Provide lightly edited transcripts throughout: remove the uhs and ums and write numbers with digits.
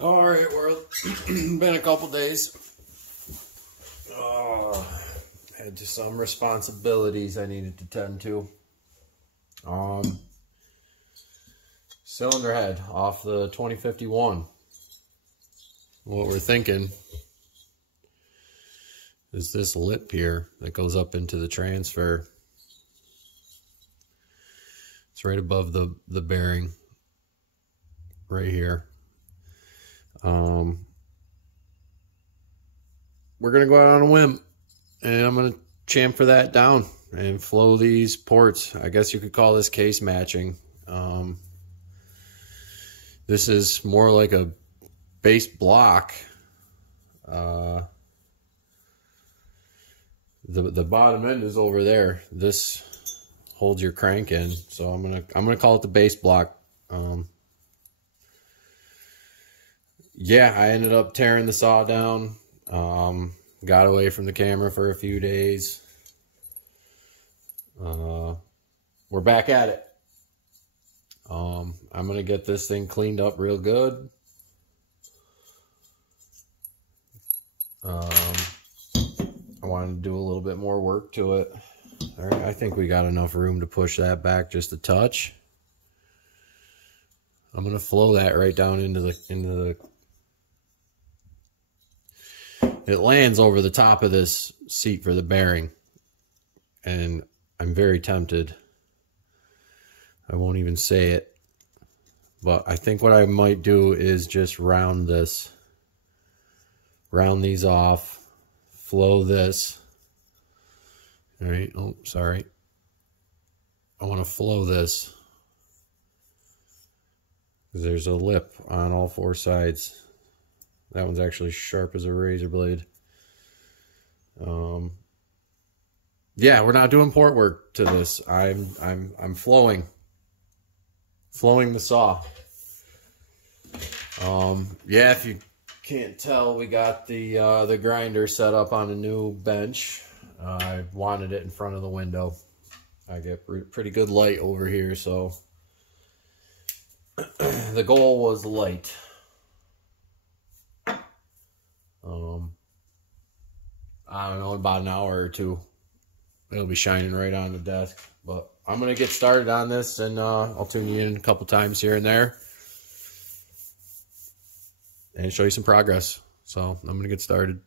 All right, well, been a couple days. Had just some responsibilities I needed to tend to. Cylinder head off the 2051. What we're thinking is this lip here that goes up into the transfer. It's right above the bearing, right here. We're gonna go out on a whim, and I'm gonna chamfer that down and flow these ports. I guess you could call this case matching. This is more like a base block. The bottom end is over there. This holds your crank in, so I'm gonna call it the base block. Yeah, I ended up tearing the saw down. Got away from the camera for a few days. We're back at it. I'm gonna get this thing cleaned up real good. I wanted to do a little bit more work to it. All right, I think we got enough room to push that back just a touch. I'm gonna flow that right down into the. It lands over the top of this seat for the bearing, and I'm very tempted. I won't even say it, but I think what I might do is just round these off, flow this. All right, oh, sorry. I want to flow this, because there's a lip on all four sides. That one's actually sharp as a razor blade. Yeah, we're not doing port work to this. I'm flowing the saw. Yeah, if you can't tell, we got the grinder set up on a new bench. I wanted it in front of the window. I get pretty good light over here, so the goal was light. I don't know, in about an hour or two, it'll be shining right on the desk. But I'm going to get started on this, and I'll tune you in a couple times here and there and show you some progress. So I'm going to get started.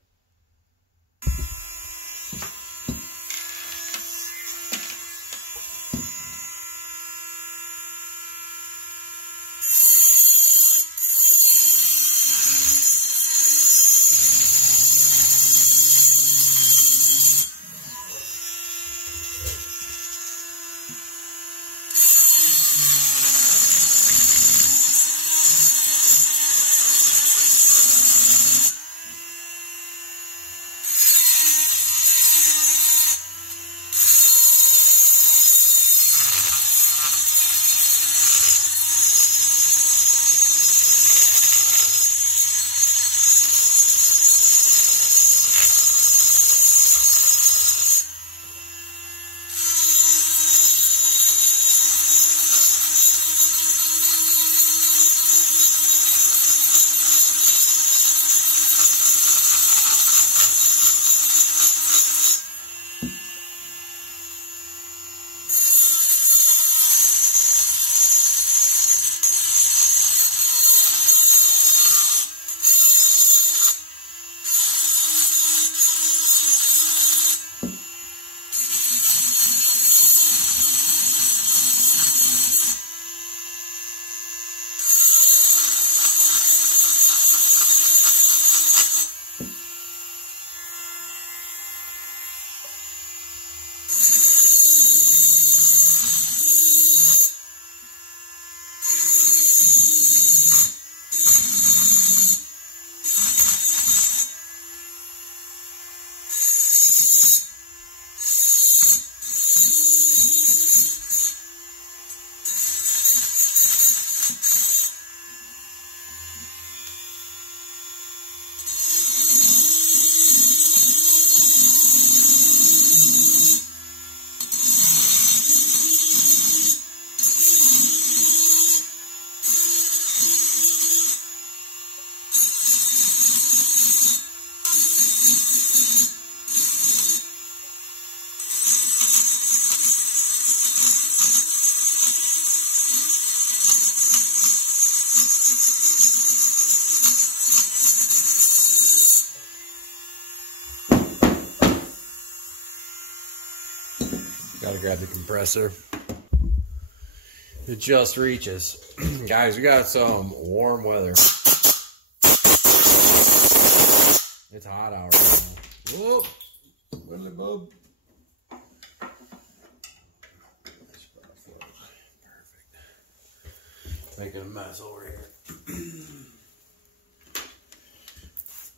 Gotta grab the compressor. It just reaches. Guys, we got some warm weather. It's hot out right now. Whoop! Widdly bub. Perfect. Making a mess over here.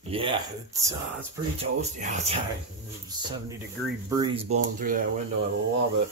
Yeah, it's pretty toasty outside. There's a 70-degree breeze blowing through that window. I love it.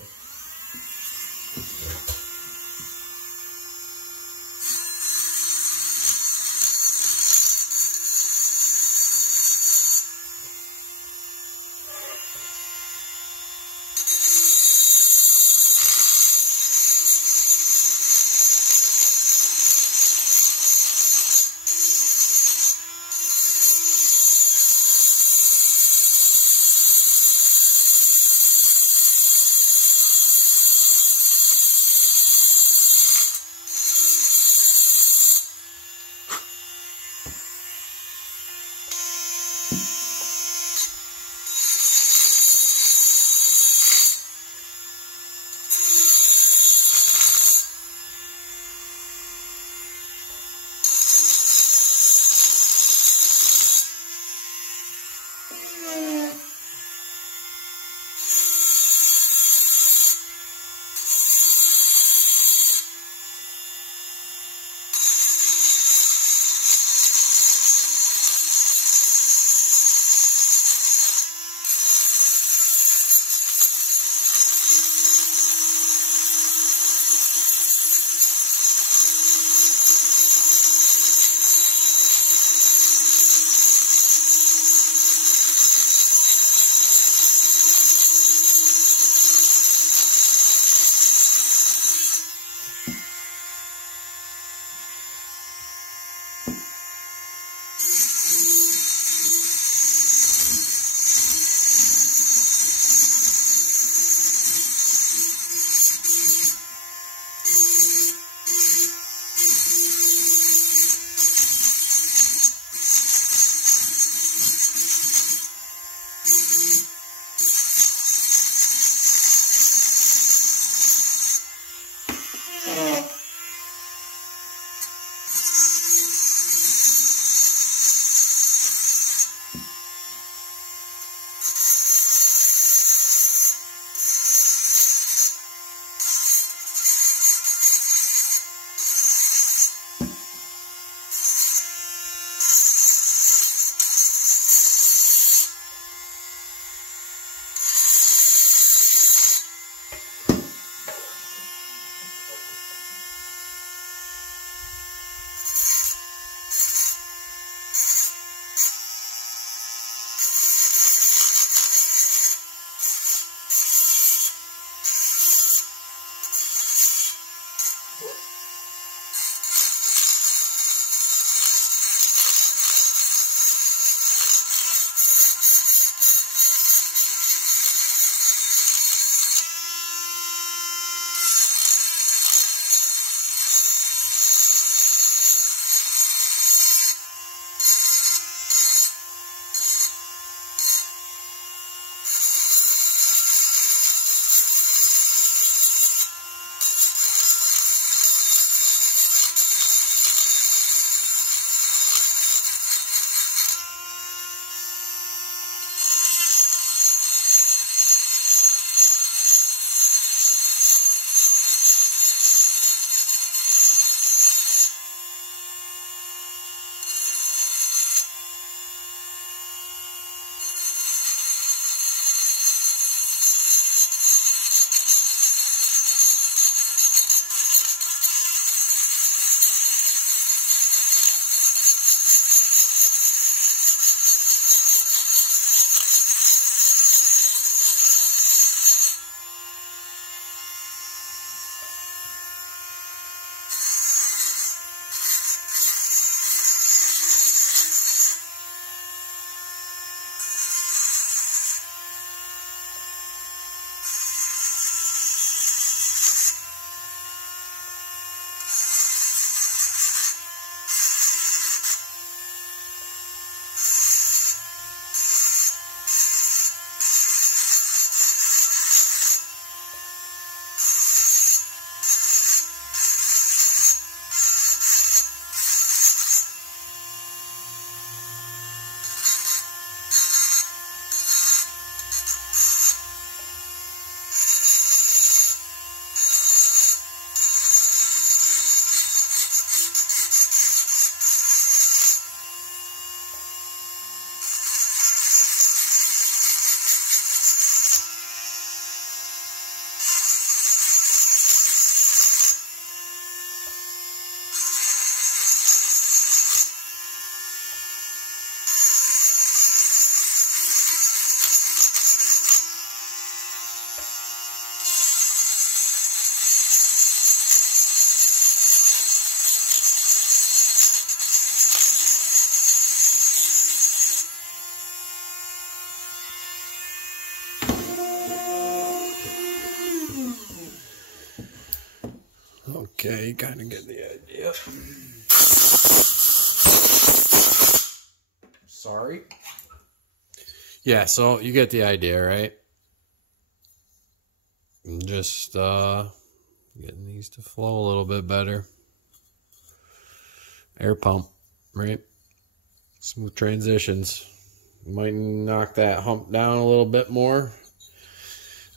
Okay, you kind of get the idea. Sorry. Yeah, so you get the idea, right? And just getting these to flow a little bit better. Air pump, right? Smooth transitions. Might knock that hump down a little bit more.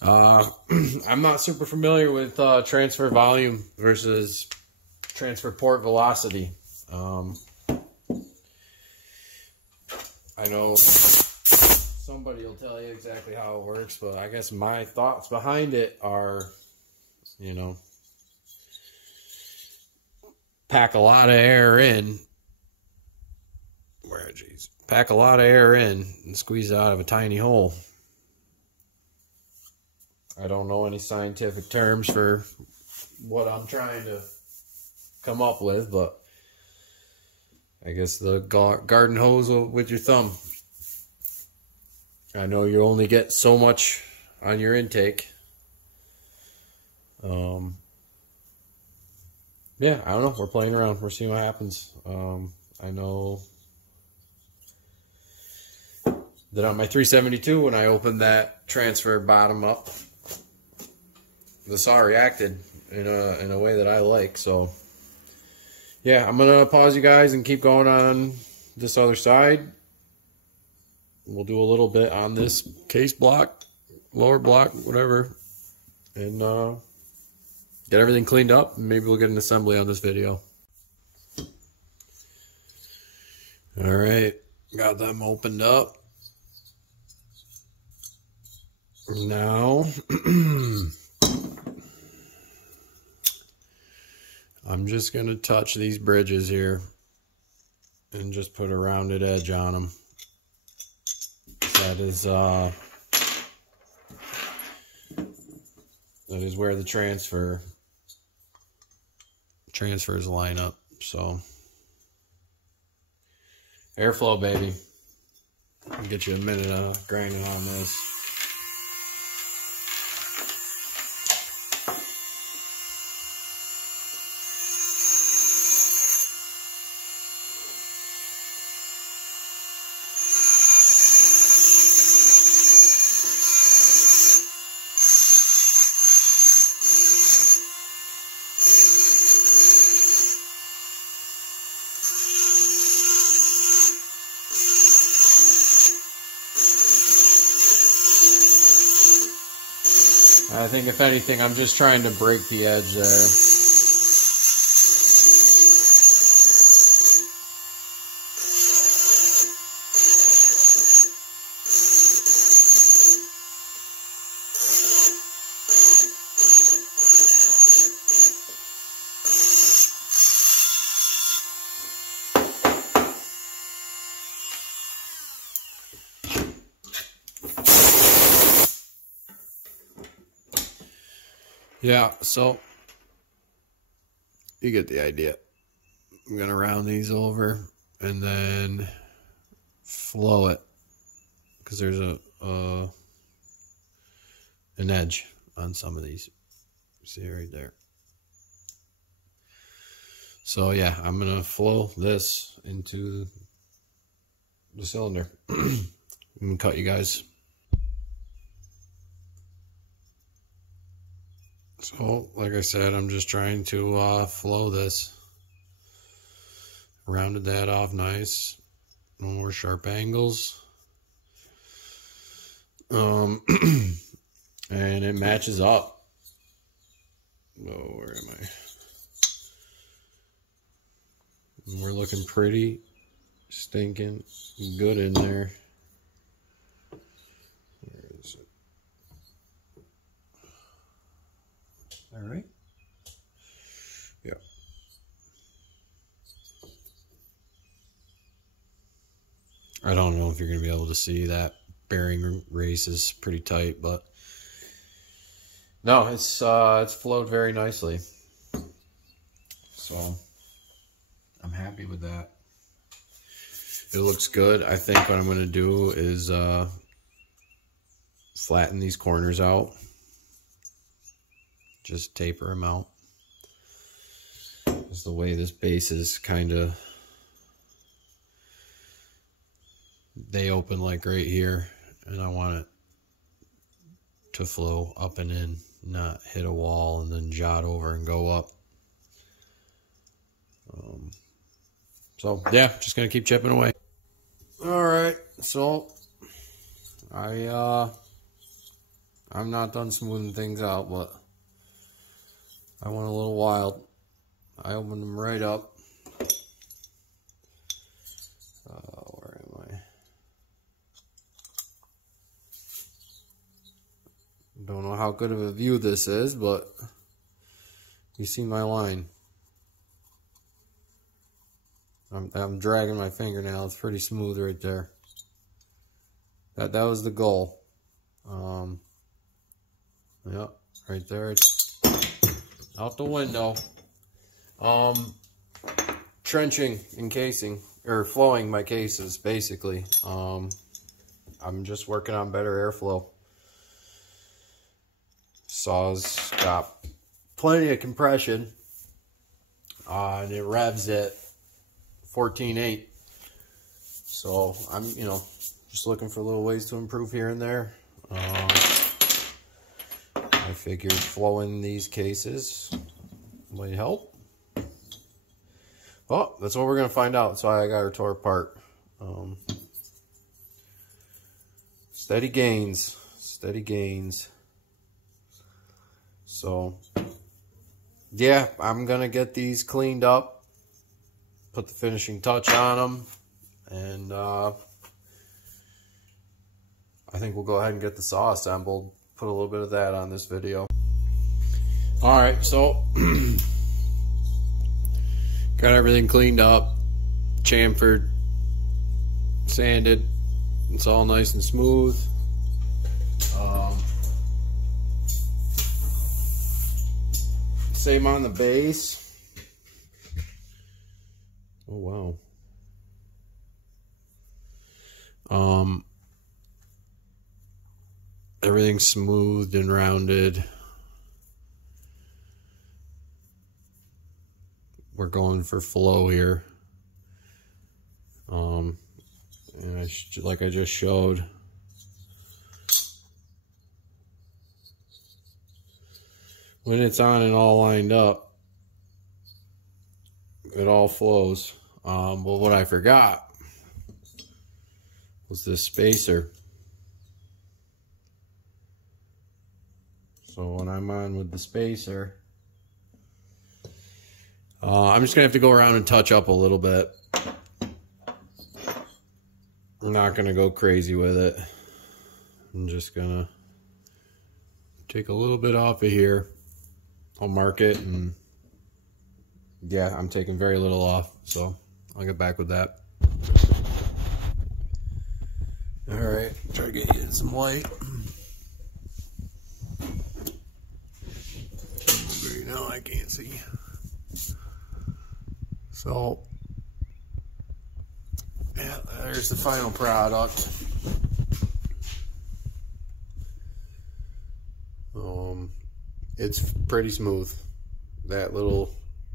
I'm not super familiar with transfer volume versus transfer port velocity. I know somebody will tell you exactly how it works, but I guess my thoughts behind it are, you know, pack a lot of air in. Pack a lot of air in and squeeze it out of a tiny hole. I don't know any scientific terms for what I'm trying to come up with, but I guess the garden hose with your thumb. I know you only get so much on your intake. Yeah, I don't know. We're playing around. We're seeing what happens. I know that on my 372, when I opened that transfer bottom up, the saw reacted in a way that I like. So yeah, I'm gonna pause you guys and keep going on this other side. We'll do a little bit on this case block, lower block, whatever, and get everything cleaned up, and maybe we'll get an assembly on this video. All right, got them opened up. Now, I'm just going to touch these bridges here and just put a rounded edge on them. That is where the transfers line up. So, airflow, baby. I'll get you a minute of grinding on this. I think if anything, I'm just trying to break the edge there. Yeah, so you get the idea. I'm going to round these over and then flow it because there's an edge on some of these. See right there. So yeah, I'm going to flow this into the cylinder. I'm going to cut you guys. So, like I said, I'm just trying to flow this. Rounded that off nice. No more sharp angles. And it matches up. Oh, where am I? And we're looking pretty stinking good in there. All right. Yeah. I don't know if you're going to be able to see that bearing race is pretty tight, but no, it's flowed very nicely. So I'm happy with that. It looks good. I think what I'm going to do is flatten these corners out. Just taper them out. is the way this base is kind of, they open like right here, and I want it to flow up and in, not hit a wall and then jot over and go up. So yeah, just gonna keep chipping away. All right, so I'm not done smoothing things out, but I went a little wild. I opened them right up. Where am I? Don't know how good of a view this is, but you see my line. I'm dragging my fingernail. It's pretty smooth right there. That was the goal. Yep, right there. It's out the window. Trenching and casing, or flowing my cases, basically. I'm just working on better airflow. Saw's got plenty of compression, and it revs at 14.8. So I'm, just looking for little ways to improve here and there. I figured flowing these cases might help. Oh, that's what we're gonna find out. So I got her tore apart. Steady gains, steady gains. So yeah, I'm gonna get these cleaned up, put the finishing touch on them, and I think we'll go ahead and get the saw assembled. Put a little bit of that on this video. All right, so got everything cleaned up, chamfered, sanded. It's all nice and smooth. Same on the base. Oh wow. Everything's smoothed and rounded. We're going for flow here. And like I just showed, when it's on and all lined up, it all flows. But what I forgot was this spacer. So when I'm on with the spacer, I'm just gonna have to go around and touch up a little bit. I'm not gonna go crazy with it. I'm just gonna take a little bit off of here. I'll mark it, and yeah, I'm taking very little off, so I'll get back with that. All right, try to get you in some light. Right now I can't see. So yeah, there's the final product. It's pretty smooth. That little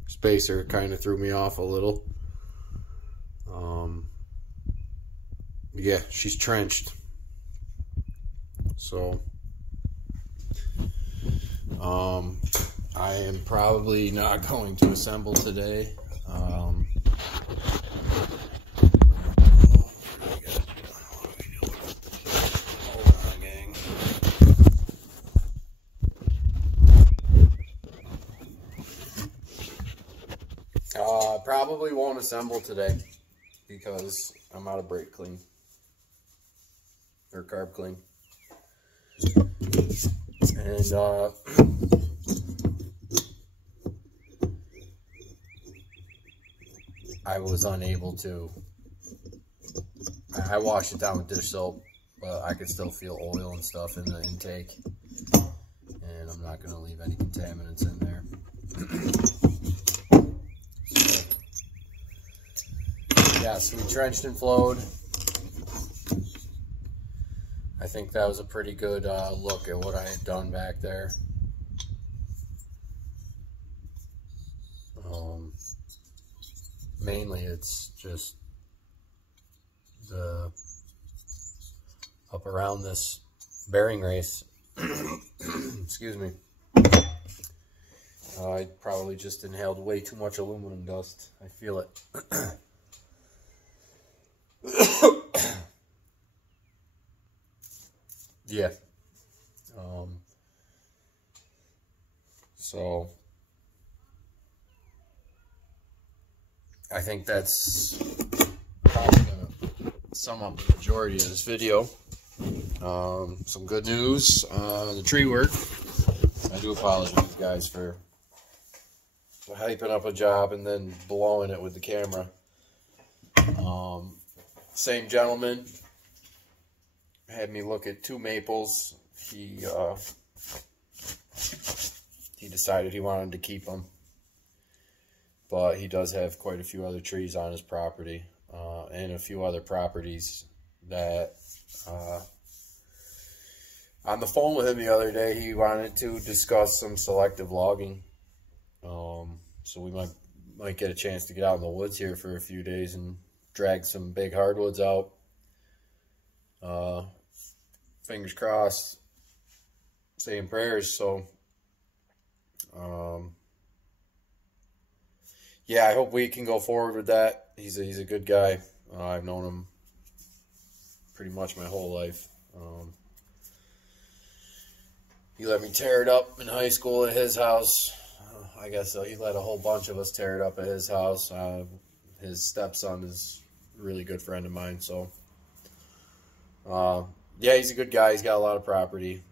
spacer kind of threw me off a little. Yeah, she's trenched. So I am probably not going to assemble today. Probably won't assemble today because I'm out of brake clean or carb clean, and I was unable to. I washed it down with dish soap, but I could still feel oil and stuff in the intake, and I'm not going to leave any contaminants in there. Yes, we trenched and flowed. I think that was a pretty good look at what I had done back there. mainly it's just the up around this bearing race. Excuse me. I probably just inhaled way too much aluminum dust. I feel it. Yeah. So I think that's probably gonna sum up the majority of this video. Some good news on the tree work. I do apologize, guys, for hyping up a job and then blowing it with the camera. Same gentleman had me look at 2 maples. He decided he wanted to keep them, but he does have quite a few other trees on his property, and a few other properties that on the phone with him the other day, he wanted to discuss some selective logging. So we might get a chance to get out in the woods here for a few days and drag some big hardwoods out. Fingers crossed, saying prayers. So yeah, I hope we can go forward with that. He's a good guy. I've known him pretty much my whole life. He let me tear it up in high school at his house. I guess he let a whole bunch of us tear it up at his house. His stepson is a really good friend of mine. So, yeah, he's a good guy. He's got a lot of property.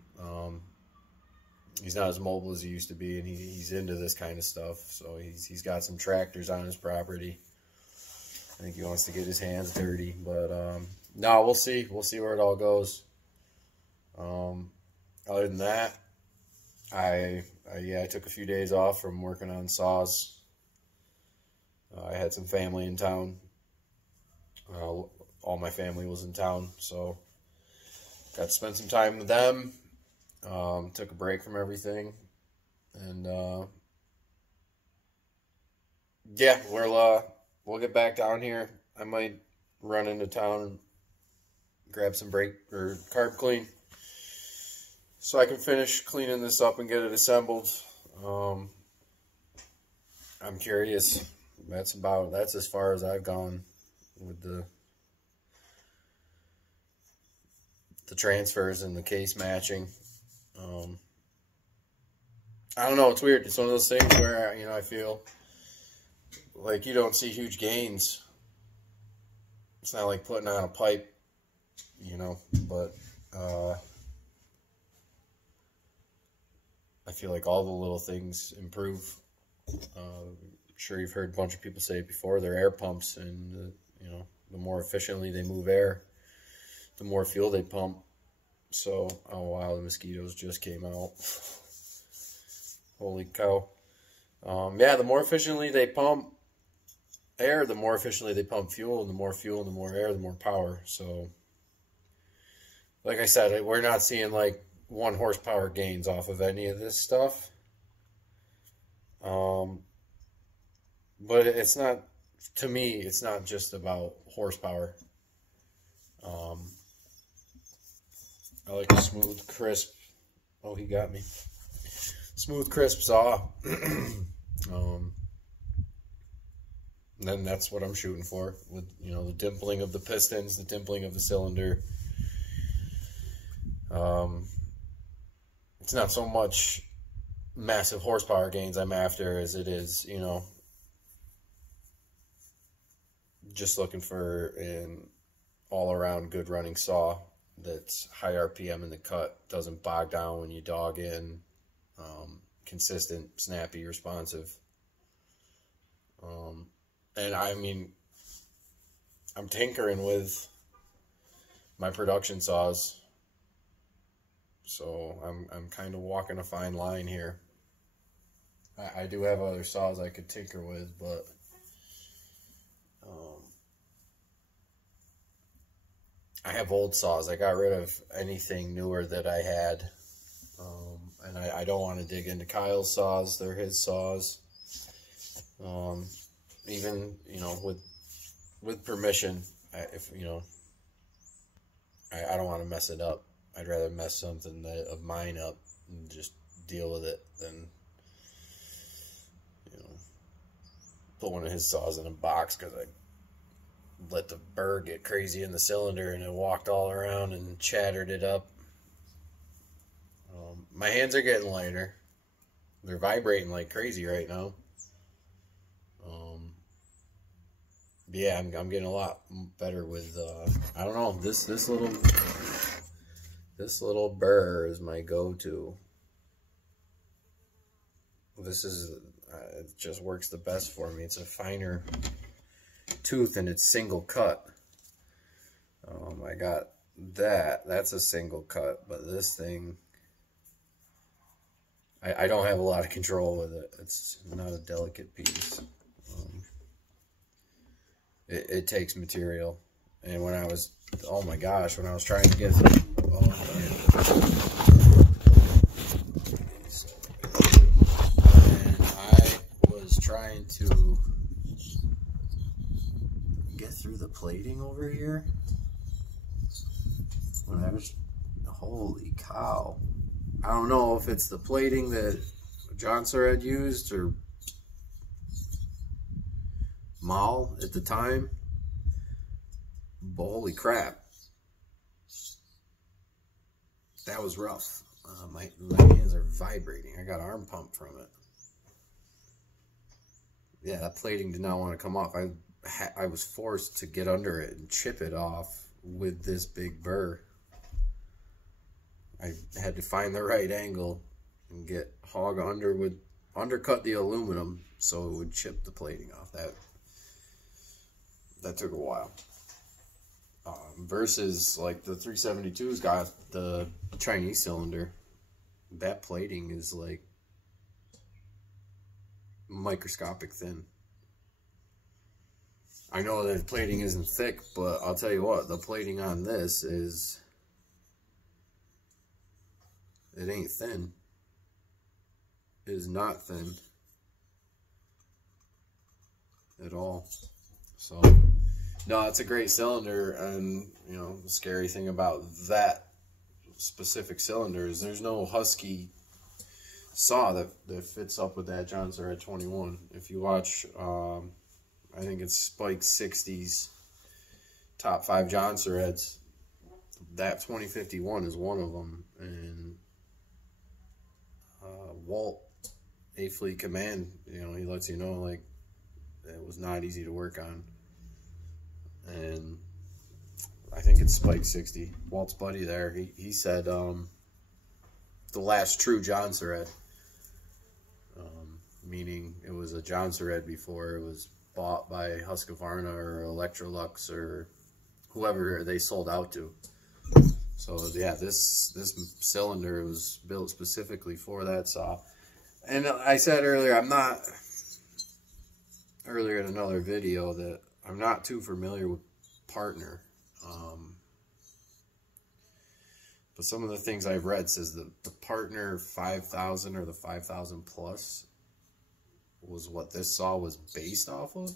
He's not as mobile as he used to be, and he's into this kind of stuff. So he's got some tractors on his property. I think he wants to get his hands dirty. But, no, we'll see. We'll see where it all goes. Other than that, I took a few days off from working on saws. I had some family in town. All my family was in town, so got to spend some time with them. Took a break from everything, and yeah, we'll get back down here. I might run into town and grab some brake or carb clean, so I can finish cleaning this up and get it assembled. I'm curious. That's as far as I've gone with the transfers and the case matching. I don't know. It's weird. It's one of those things where, I feel like you don't see huge gains. It's not like putting on a pipe, but I feel like all the little things improve. I'm sure you've heard a bunch of people say it before. They're air pumps, and the more efficiently they move air, the more fuel they pump. So, oh wow, the mosquitoes just came out. Holy cow. Yeah, the more efficiently they pump air, the more efficiently they pump fuel, and the more fuel and the more air, the more power. So, like I said, we're not seeing like 1 horsepower gains off of any of this stuff. But it's not, to me, it's not just about horsepower. I like a smooth, crisp, oh, he got me. Smooth, crisp saw. Then that's what I'm shooting for, with, the dimpling of the pistons, the dimpling of the cylinder. It's not so much massive horsepower gains I'm after as it is, just looking for an all-around good running saw that's high RPM in the cut, doesn't bog down when you dog in, consistent, snappy, responsive. And I'm tinkering with my production saws, so I'm kind of walking a fine line here. I do have other saws I could tinker with, but I have old saws. I got rid of anything newer that I had. And I don't want to dig into Kyle's saws. They're his saws. even, you know, with permission, if, you know, I don't want to mess it up. I'd rather mess something of mine up and just deal with it than, you know, put one of his saws in a box because I let the burr get crazy in the cylinder and it walked all around and chattered it up. My hands are getting lighter. They're vibrating like crazy right now. Yeah, I'm getting a lot better with I don't know, this little burr is my go-to. This is it just works the best for me. It's a finer tooth and it's single cut. I got that's a single cut, but this thing, I don't have a lot of control with it. It's not a delicate piece. It takes material. And when I was, oh my gosh, when I was trying to get, oh man. And I was trying to get through the plating over here. When I was, holy cow. I don't know if it's the plating that Jonsered used or Mal at the time, but holy crap, that was rough. My hands are vibrating. I got arm pump from it. Yeah, that plating did not want to come off. I was forced to get under it and chip it off with this big burr. I had to find the right angle and get hog undercut the aluminum so it would chip the plating off. That took a while. Versus like the 372's got the Chinese cylinder. That plating is like microscopic thin. I know that plating isn't thick, but I'll tell you what, the plating on this is, it ain't thin. It is not thin at all. So, no, it's a great cylinder, and, you know, the scary thing about that specific cylinder is there's no Husky saw that fits up with that Jonsered 21. If you watch, I think it's Spike 60's top 5 Jonsereds, that 2051 is one of them, and Walt, A-Fleet Command, you know, he lets you know, like, it was not easy to work on. And I think it's Spike 60, Walt's buddy there, he said the last true Jonsered, meaning it was a Jonsered before it was bought by Husqvarna or Electrolux or whoever they sold out to. So yeah, this cylinder was built specifically for that saw. And I said earlier, earlier in another video, that I'm not too familiar with Partner. But some of the things I've read says that the Partner 5000 or the 5000 Plus was what this saw was based off of.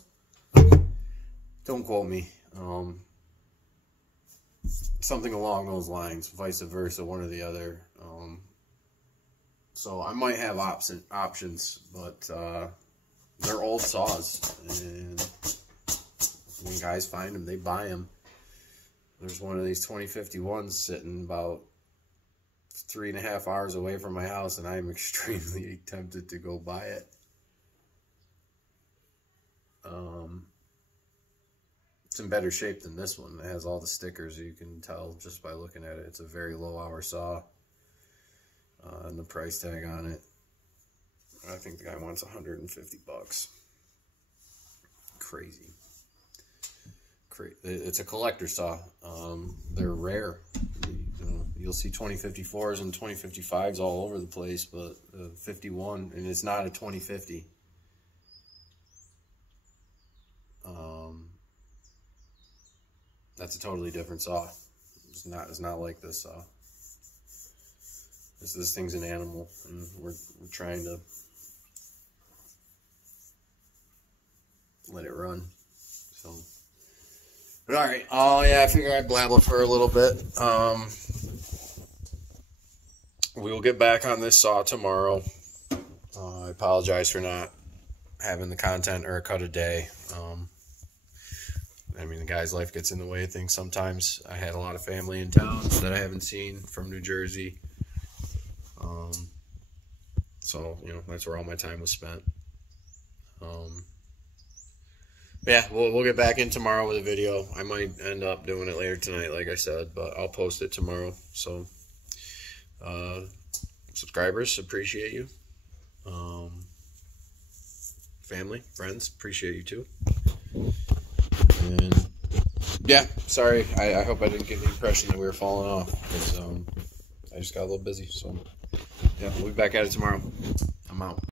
Don't quote me. Something along those lines, vice versa, one or the other. So I might have options, but they're old saws, and when guys find them, they buy them. There's one of these 2051s sitting about 3.5 hours away from my house, and I'm extremely tempted to go buy it. It's in better shape than this one. It has all the stickers, you can tell just by looking at it. It's a very low hour saw, and the price tag on it, I think the guy wants 150 bucks. Crazy. It's a collector saw. They're rare. You'll see 2054s and 2055s all over the place, but 51, and it's not a 2050. That's a totally different saw. It's not like this saw. This thing's an animal, and we're trying to let it run. So, but all right. Oh yeah, I figured I'd blabber for a little bit. We'll get back on this saw tomorrow. I apologize for not having the content or a cut a day. I mean, the guy's life gets in the way of things sometimes. I had a lot of family in town that I haven't seen from New Jersey. So, you know, that's where all my time was spent. Yeah, we'll get back in tomorrow with a video. I might end up doing it later tonight, like I said, but I'll post it tomorrow. So, subscribers, appreciate you. Family, friends, appreciate you too. And yeah, sorry. I hope I didn't give the impression that we were falling off, because I just got a little busy. So yeah, we'll be back at it tomorrow. I'm out.